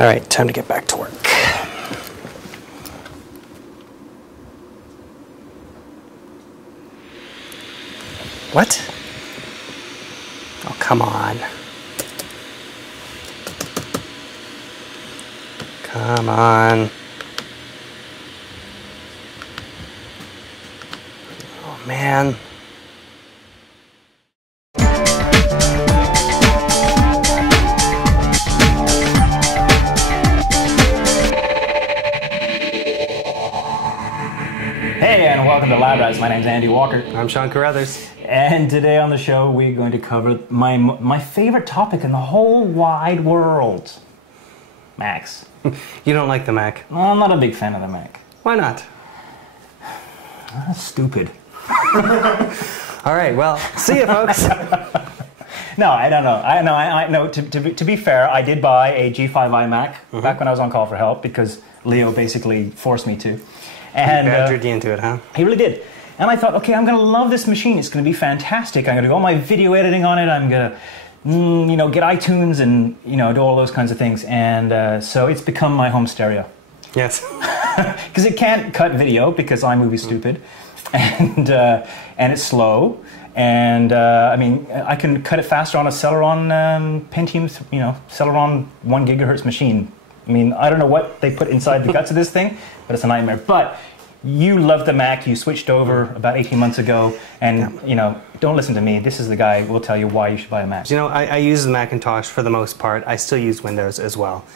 All right, time to get back to work. What? Oh, come on. Come on. Oh, man. Hey, and welcome to Lab Rats. My name's Andy Walker. I'm Sean Carruthers. And today on the show, we're going to cover my favorite topic in the whole wide world. Macs. You don't like the Mac? Well, I'm not a big fan of the Mac. Why not? That's stupid. All right, well, see you, folks. No, I don't know. I know. To be fair, I did buy a G5 iMac back when I was on Call for Help because Leo basically forced me to. And He badgered you into it, huh? He really did. And I thought, okay, I'm going to love this machine. It's going to be fantastic. I'm going to do all my video editing on it. I'm going to, get iTunes and, do all those kinds of things. And so it's become my home stereo. Yes. Because it can't cut video because iMovie's stupid. And it's slow. And, I can cut it faster on a Celeron Pentium, Celeron 1 gigahertz machine. I don't know what they put inside the guts of this thing, but it's a nightmare. But you love the Mac. You switched over about 18 months ago, and don't listen to me. This is the guy who will tell you why you should buy a Mac. I use the Macintosh for the most part. I still use Windows as well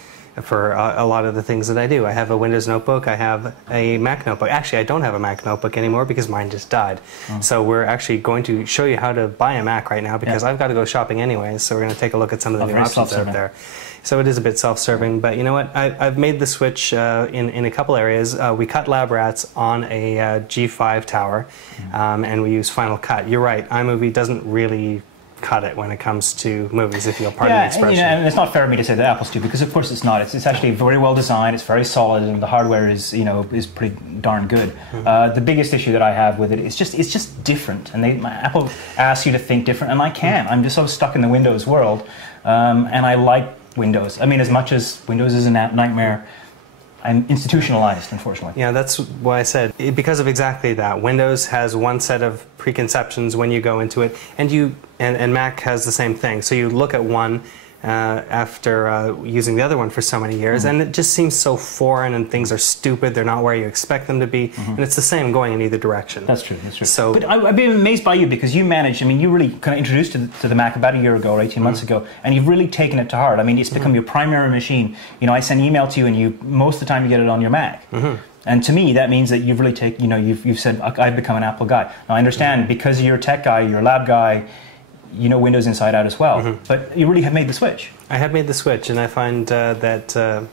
for a lot of the things that I do. I have a Windows notebook. I have a Mac notebook. Actually, I don't have a Mac notebook anymore because mine just died. So we're actually going to show you how to buy a Mac right now because I've got to go shopping anyways. So we're going to take a look at some of the new options out there. So it is a bit self-serving, but you know what? I've made the switch in a couple areas. We cut Lab Rats on a G5 tower, and we use Final Cut. You're right, iMovie doesn't really cut it when it comes to movies, if you'll pardon the expression. And it's not fair of me to say that Apple's do, because of course it's not. It's actually very well designed, it's very solid, and the hardware is pretty darn good. The biggest issue that I have with it is it's just different, and Apple asks you to think different, and I can't. I'm just so stuck in the Windows world, and I like Windows. As much as Windows is a nightmare, I'm institutionalized, unfortunately. Yeah, that's why I said, because of exactly that. Windows has one set of preconceptions when you go into it, and Mac has the same thing. So you look at one after using the other one for so many years, and it just seems so foreign, and things are stupid. They're not where you expect them to be, and it's the same going in either direction. That's true. That's true. So, but I've been amazed by you because you managed. You really kind of introduced to the Mac about a year ago or 18 months ago, and you've really taken it to heart. It's become your primary machine. I send email to you, and most of the time you get it on your Mac. And to me, that means that you've really you've said, I've become an Apple guy. Now I understand because you're a tech guy, you're a lab guy. You know Windows inside out as well, but you really have made the switch. I have made the switch, and I find that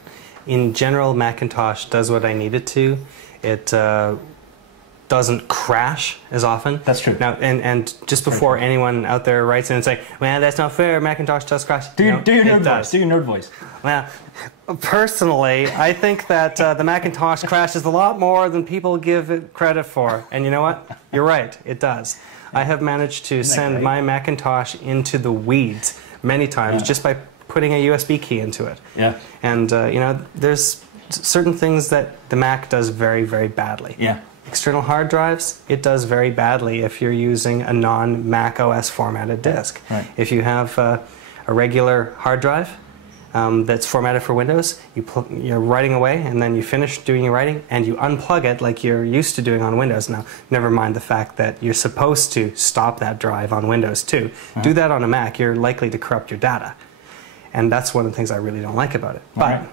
in general, Macintosh does what I need it to. It doesn't crash as often. That's true. Now, and just before anyone out there writes in and say, "Man, that's not fair. Macintosh does crash." Do your nerd voice. Do your nerd voice. Well, personally, I think that the Macintosh crashes a lot more than people give it credit for. And you know what? You're right. It does. I have managed to send my Macintosh into the weeds many times just by putting a USB key into it. Yeah. And, there's certain things that the Mac does very, very badly. Yeah. External hard drives, it does very badly if you're using a non-Mac OS formatted disk. Right. If you have a regular hard drive, that's formatted for Windows, you're writing away, and then you finish doing your writing, and you unplug it like you're used to doing on Windows. Now, never mind the fact that you're supposed to stop that drive on Windows too. Do that on a Mac, you're likely to corrupt your data. And that's one of the things I really don't like about it. But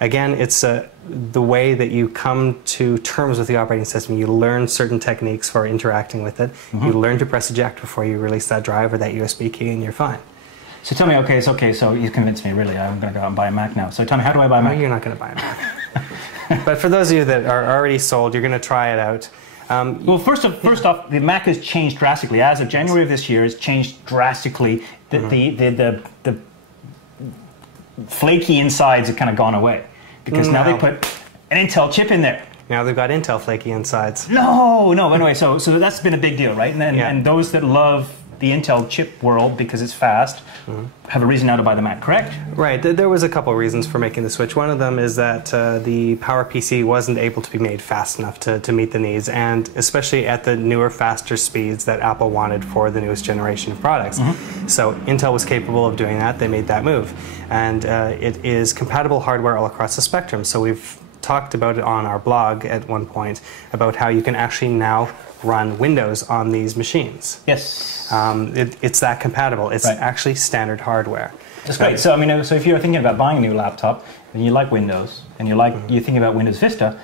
again, it's the way that you come to terms with the operating system. You learn certain techniques for interacting with it. You learn to press eject before you release that drive or that USB key, and you're fine. So tell me, okay, so you convinced me, really. I'm going to go out and buy a Mac now. So tell me, how do I buy a Mac? No, you're not going to buy a Mac. But for those of you that are already sold, you're going to try it out. Well, first off, the Mac has changed drastically. As of January of this year, it's changed drastically. The flaky insides have kind of gone away. Because now they put an Intel chip in there. Now they've got Intel flaky insides. No, but anyway, so that's been a big deal, right? And those that love the Intel chip world because it's fast have a reason now to buy the Mac, correct? Right. There was a couple of reasons for making the switch. One of them is that the PowerPC wasn't able to be made fast enough to meet the needs, and especially at the newer, faster speeds that Apple wanted for the newest generation of products. So Intel was capable of doing that. They made that move. And it is compatible hardware all across the spectrum. So we've talked about it on our blog at one point about how you can actually now run Windows on these machines. Yes. It's that compatible. It's actually standard hardware. That's great. So I mean, so if you're thinking about buying a new laptop and you like Windows and you're thinking about Windows Vista,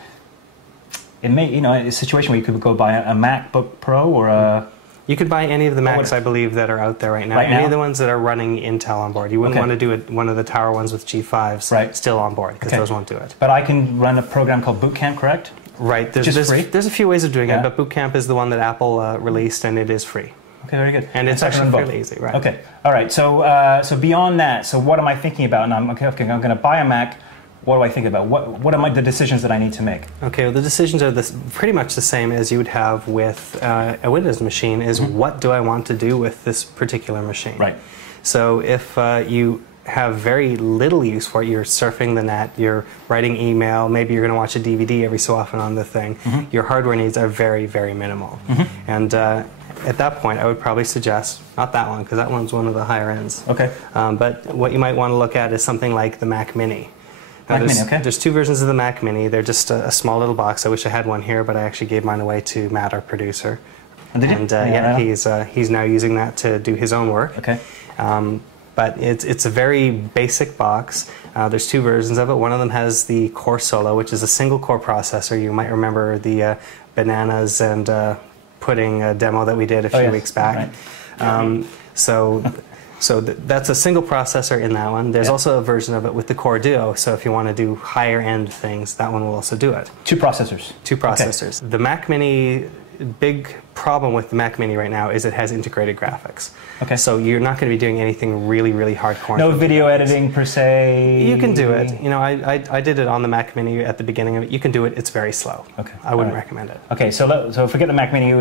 it may, it's a situation where you could go buy a MacBook Pro or a. You could buy any of the Macs, I believe, that are out there right now. Any of the ones that are running Intel on board. You wouldn't want to do one of the Tower ones with G5s still on board, because those won't do it. But I can run a program called Boot Camp, correct? Right. There's a few ways of doing it, but Boot Camp is the one that Apple released, and it is free. Okay, very good. And it's actually fairly easy, right? Okay. All right. So so beyond that, so what am I thinking about? And I'm going to buy a Mac. What do I think about? What are the decisions that I need to make? Okay, well, the decisions are pretty much the same as you would have with a Windows machine, is what do I want to do with this particular machine? Right. So if you have very little use for it, you're surfing the net, you're writing email, maybe you're going to watch a DVD every so often on the thing, your hardware needs are very, very minimal. And at that point, I would probably suggest, not that one, because that one's one of the higher ends. Okay. But what you might want to look at is something like the Mac Mini. Now, there's two versions of the Mac Mini. They're just a small little box. I wish I had one here, but I actually gave mine away to Matt, our producer. He's now using that to do his own work. Okay. But it's a very basic box. There's two versions of it. One of them has the Core Solo, which is a single core processor. You might remember the bananas and pudding demo that we did a few weeks back. Right. So that's a single processor in that one. There's also a version of it with the Core Duo, so if you want to do higher end things, that one will also do it. Two processors. Two processors. Okay. The Mac Mini, big problem with the Mac Mini right now is it has integrated graphics. Okay. So you're not going to be doing anything really, really hardcore. No video editing per se? You can do it. I did it on the Mac Mini at the beginning of it. You can do it. It's very slow. Okay. I wouldn't recommend it. Okay, so forget the Mac Mini.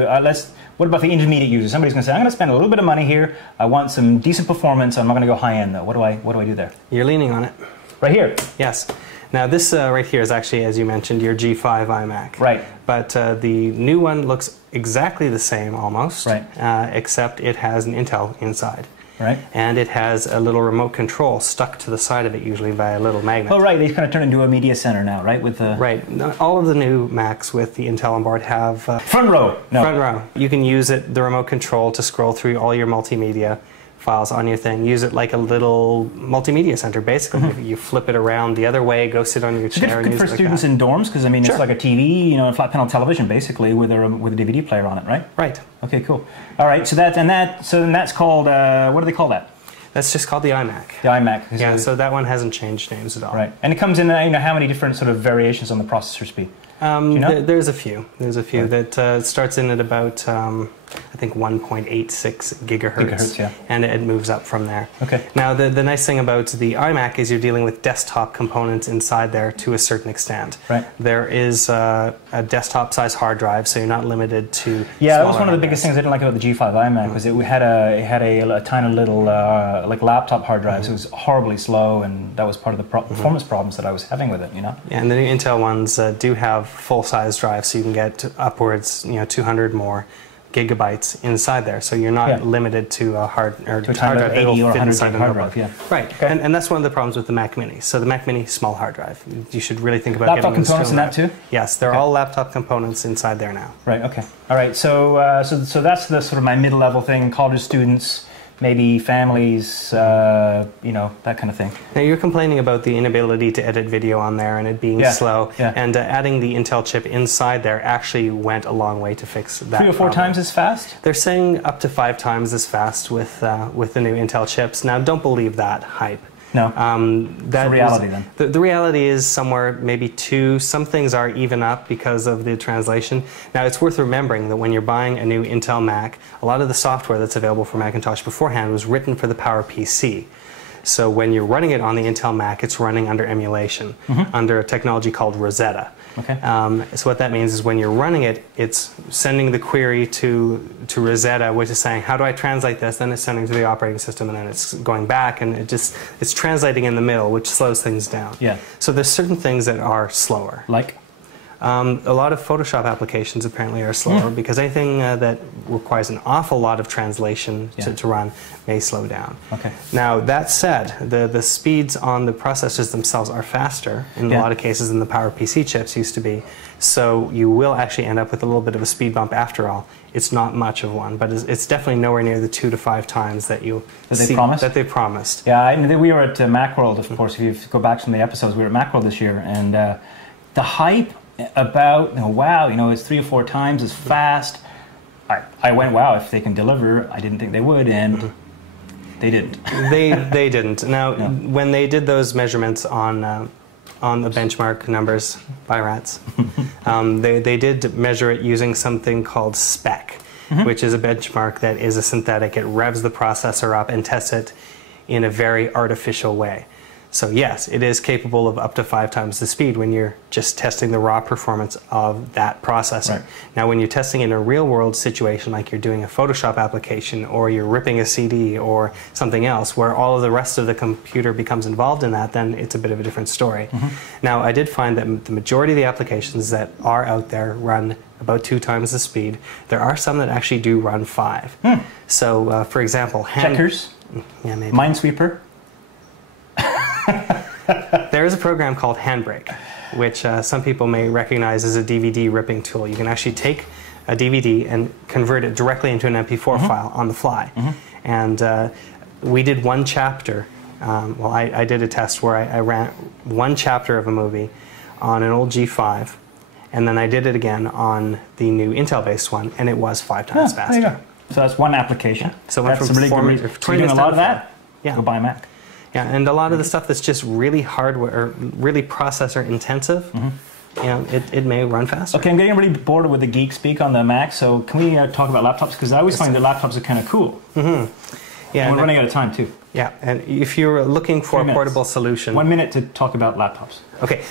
What about the intermediate user? Somebody's going to say, I'm going to spend a little bit of money here. I want some decent performance. I'm not going to go high end though. What do I do there? You're leaning on it. Right here? Yes. Now this right here is actually, as you mentioned, your G5 iMac. Right. But the new one looks exactly the same almost, except it has an Intel inside. Right. And it has a little remote control stuck to the side of it, usually by a little magnet. Oh, right. They've kind of turned into a media center now, right? With the All of the new Macs with the Intel on board have front row. No. Front row. You can use the remote control to scroll through all your multimedia files on your thing. Use it like a little multimedia center, basically. You flip it around the other way, go sit on your chair. It's good for students in dorms, because I mean it's like a TV, a flat panel television, basically, with a DVD player on it, right? Right. Okay, cool. All right, so that's called what do they call that? That's just called the iMac. The iMac. Yeah, so that one hasn't changed names at all. Right, and it comes in how many different sort of variations on the processor speed? Do you know? There's a few. That starts in at about I think 1.86 gigahertz, and it moves up from there. Okay. Now the nice thing about the iMac is you're dealing with desktop components inside there to a certain extent. Right. There is a desktop size hard drive, so you're not limited to. Yeah, that was one of the biggest things I didn't like about the G5 iMac was it had a tiny little like laptop hard drive, so it was horribly slow, and that was part of the performance problems that I was having with it. Yeah, and the new Intel ones do have full size drives, so you can get upwards 200 more gigabytes inside there, so you're not limited to a hard drive that will fit inside a notebook. Right, okay. And that's one of the problems with the Mac Mini. So the Mac Mini, small hard drive. You should really think about laptop getting components in that too. Yes, they're all laptop components inside there now. Right. Okay. All right. So that's the sort of my mid-level thing. College students, maybe families, that kind of thing. Now you're complaining about the inability to edit video on there and it being slow, and adding the Intel chip inside there actually went a long way to fix that. 3 or 4 times as fast? They're saying up to 5 times as fast with the new Intel chips. Now don't believe that hype. No. That's the reality then. The reality is somewhere maybe 2. Some things are even up because of the translation. Now it's worth remembering that when you're buying a new Intel Mac, a lot of the software that's available for Macintosh beforehand was written for the PowerPC. So when you're running it on the Intel Mac, it's running under emulation, under a technology called Rosetta. Okay. So what that means is when you're running it, it's sending the query to Rosetta, which is saying, how do I translate this? Then it's sending to the operating system, and then it's going back, and it's translating in the middle, which slows things down. Yeah. So there's certain things that are slower. Like? A lot of Photoshop applications apparently are slower because anything that requires an awful lot of translation to run may slow down. Okay. Now, that said, the speeds on the processors themselves are faster in a lot of cases than the PowerPC chips used to be. So you will actually end up with a little bit of a speed bump after all. It's not much of one, but it's definitely nowhere near the 2 to 5 times that you that they promised. Yeah, I mean, we were at Macworld, of course. If you go back to some of the episodes, we were at Macworld this year, and the hype about, wow, it's 3 or 4 times as fast. I went, wow, if they can deliver, I didn't think they would, and they didn't. They didn't. Now, when they did those measurements on the benchmark numbers by rats, they did measure it using something called SPEC, which is a benchmark that is a synthetic. It revs the processor up and tests it in a very artificial way. So yes, it is capable of up to 5 times the speed when you're just testing the raw performance of that processor. Right. Now when you're testing in a real world situation, like you're doing a Photoshop application or you're ripping a CD or something else where all of the rest of the computer becomes involved in that, then it's a bit of a different story. Now I did find that the majority of the applications that are out there run about 2 times the speed. There are some that actually do run 5. So for example, Checkers? Yeah, maybe. Minesweeper? There is a program called Handbrake, which some people may recognize as a DVD ripping tool. You can actually take a DVD and convert it directly into an MP4 file on the fly. And we did one chapter. Well, I did a test where I ran one chapter of a movie on an old G5, and then I did it again on the new Intel-based one, and it was 5 times faster. There you go. So that's one application. So that's some really good reason. So you're doing a lot of that? Yeah. Go buy a Mac. Yeah, and a lot of the stuff that's just really hardware, or really processor intensive, it may run faster. Okay, I'm getting really bored with the geek speak on the Mac, so can we talk about laptops? Because I always find that laptops are kind of cool. Yeah, and we're running out of time too. Yeah, and if you're looking for a portable solution... 1 minute to talk about laptops. Okay.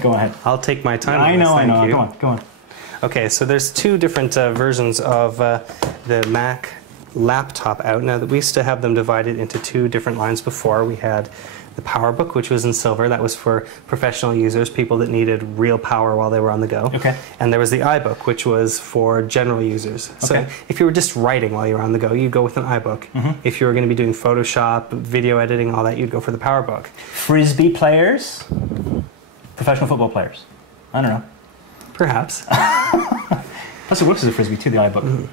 Go ahead. I'll take my time. I know. Go on. Okay, so there's 2 different versions of the Mac laptop out. Now, we used to have them divided into 2 different lines before. We had the PowerBook, which was in silver. That was for professional users, people that needed real power while they were on the go. Okay. And there was the iBook, which was for general users. Okay. So if you were just writing while you were on the go, you'd go with an iBook. If you were going to be doing Photoshop, video editing, all that, you'd go for the PowerBook. Frisbee players? Professional football players? I don't know. Perhaps. Plus it works as a Frisbee too, the iBook.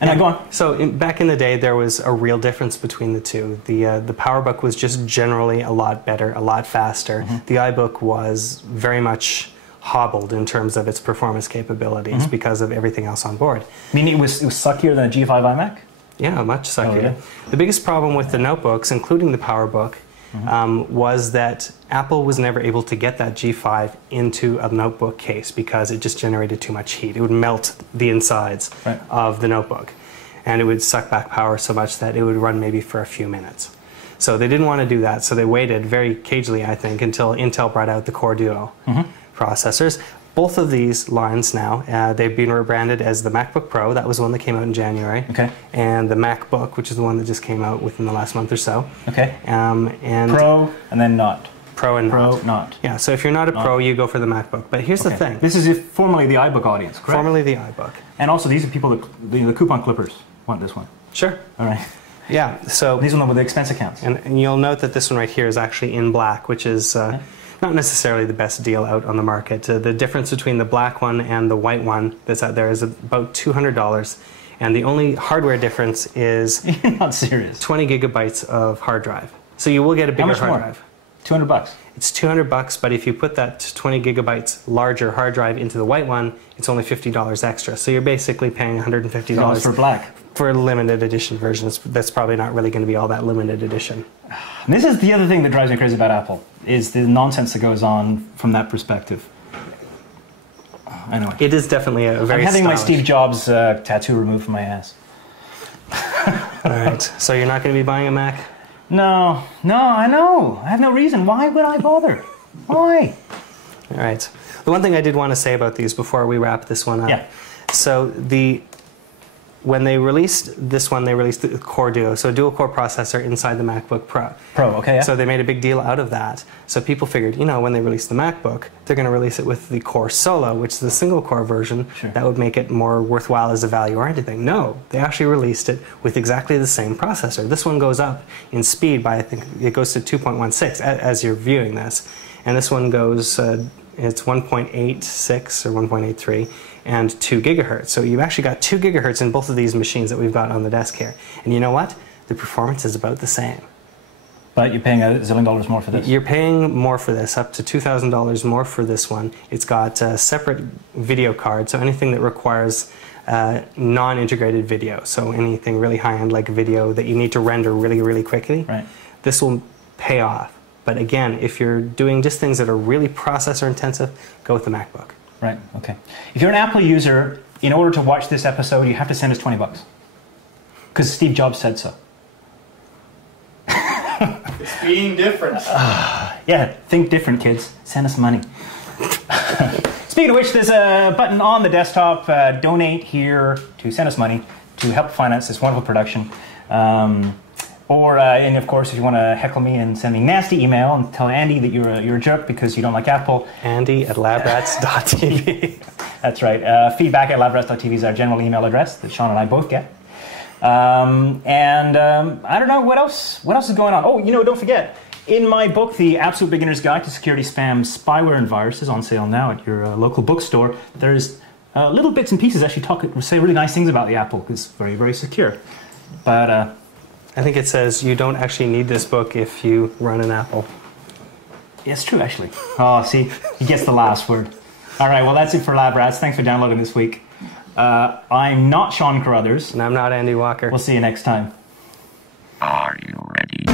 And go on. So back in the day, there was a real difference between the 2. The PowerBook was just generally a lot better, a lot faster. The iBook was very much hobbled in terms of its performance capabilities because of everything else on board. Meaning it was suckier than a G5 iMac? Yeah, much suckier. Oh, yeah. The biggest problem with the notebooks, including the PowerBook, was that Apple was never able to get that G5 into a notebook case because it just generated too much heat. It would melt the insides of the notebook, and it would suck back power so much that it would run maybe for a few minutes. So they didn't want to do that, so they waited very cagely, I think, until Intel brought out the Core Duo processors. Both of these lines now, they've been rebranded as the MacBook Pro. That was the one that came out in January. Okay. And the MacBook, which is the one that just came out within the last month or so. Okay. And Pro and then not. Pro and Pro, not. Yeah, so if you're not a Pro, you go for the MacBook. But here's the thing. This is formerly the iBook audience, correct? Formerly the iBook. And also these are people, the coupon clippers want this one. Sure. All right. Yeah, so... These are the ones with the expense accounts. And you'll note that this one right here is actually in black, which is... not necessarily the best deal out on the market. The difference between the black one and the white one that's out there is about $200, and the only hardware difference is You're not serious. 20 gigabytes of hard drive. So you will get a bigger hard drive. $200. It's $200, but if you put that 20 gigabytes larger hard drive into the white one, it's only $50 extra. So you're basically paying $150 for black. For a limited edition version. That's probably not really going to be all that limited edition. And this is the other thing that drives me crazy about Apple, is the nonsense that goes on from that perspective. Anyway. It is definitely a very I'm having stylish. my Steve Jobs tattoo removed from my ass. All right. So you're not going to be buying a Mac? No, I know. I have no reason. Why would I bother? Why? All right. The one thing I did want to say about these before we wrap this one up. Yeah. So when they released this one, they released the Core Duo, so a dual-core processor inside the MacBook Pro. Okay, yeah. So they made a big deal out of that. So people figured, you know, when they release the MacBook, they're going to release it with the Core Solo, which is the single-core version. Sure. That would make it more worthwhile as a value or anything. No, they actually released it with exactly the same processor. This one goes up in speed by, I think, it goes to 2.16 as you're viewing this. And this one goes, it's 1.86 or 1.83. and 2 gigahertz. So you've actually got 2 gigahertz in both of these machines that we've got on the desk here. And you know what? The performance is about the same. But you're paying $1 zillion more for this? You're paying more for this, up to $2,000 more for this one. It's got a separate video card, so anything that requires non-integrated video, so anything really high-end like video that you need to render really, really quickly, right. This will pay off. But again, if you're doing just things that are really processor intensive, go with the MacBook. Right, okay. If you're an Apple user, in order to watch this episode, you have to send us $20. Because Steve Jobs said so. It's being different. Yeah, think different, kids. Send us money. Speaking of which, there's a button on the desktop, donate here, to send us money to help finance this wonderful production. And of course, if you want to heckle me and send me nasty email and tell Andy that you're a jerk because you don't like Apple. Andy@labrats.tv. That's right. Feedback@labrats.tv is our general email address that Sean and I both get. I don't know what else is going on. Oh, don't forget. In my book, The Absolute Beginner's Guide to Security, Spam, Spyware, and Viruses, on sale now at your local bookstore, there's little bits and pieces actually say really nice things about the Apple. It's very, very secure. But I think it says you don't actually need this book if you run an Apple. Yeah, it's true, actually. Oh, see, he gets the last word. All right, well, that's it for Lab Rats. Thanks for downloading this week. I'm not Sean Carruthers. And I'm not Andy Walker. We'll see you next time. Are you ready?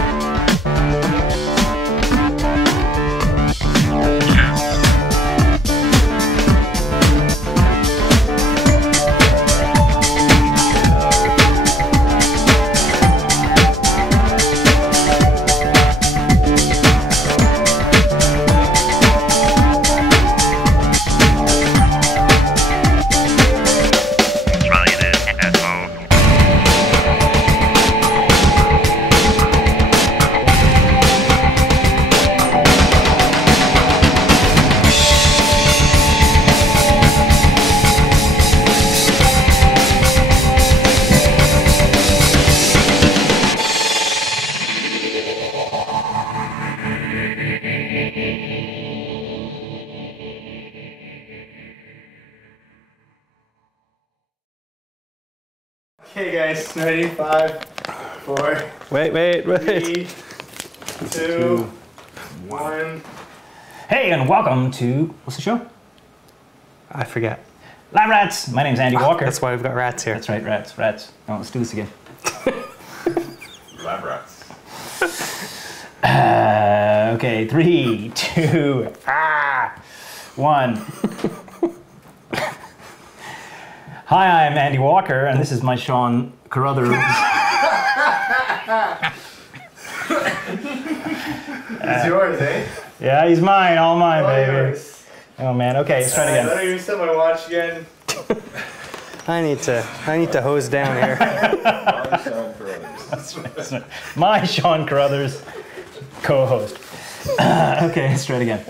Okay, guys, ready? 5, 4, Wait. 3, 2, 1. Hey, and welcome to, what's the show? I forget. Lab Rats. My name's Andy Walker. That's why we've got rats here. That's right, rats. Oh, let's do this again. Lab rats. Okay, 3, 2, 1. Hi, I'm Andy Walker, and this is my Sean Carruthers. It's yours, eh? Yeah, he's mine, all mine, baby. Yours. Oh man, okay, let's try it Let again. me set my watch again. I need to hose down here. That's right. My Sean Carruthers, co-host. Okay, let's try it again.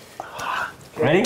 Ready?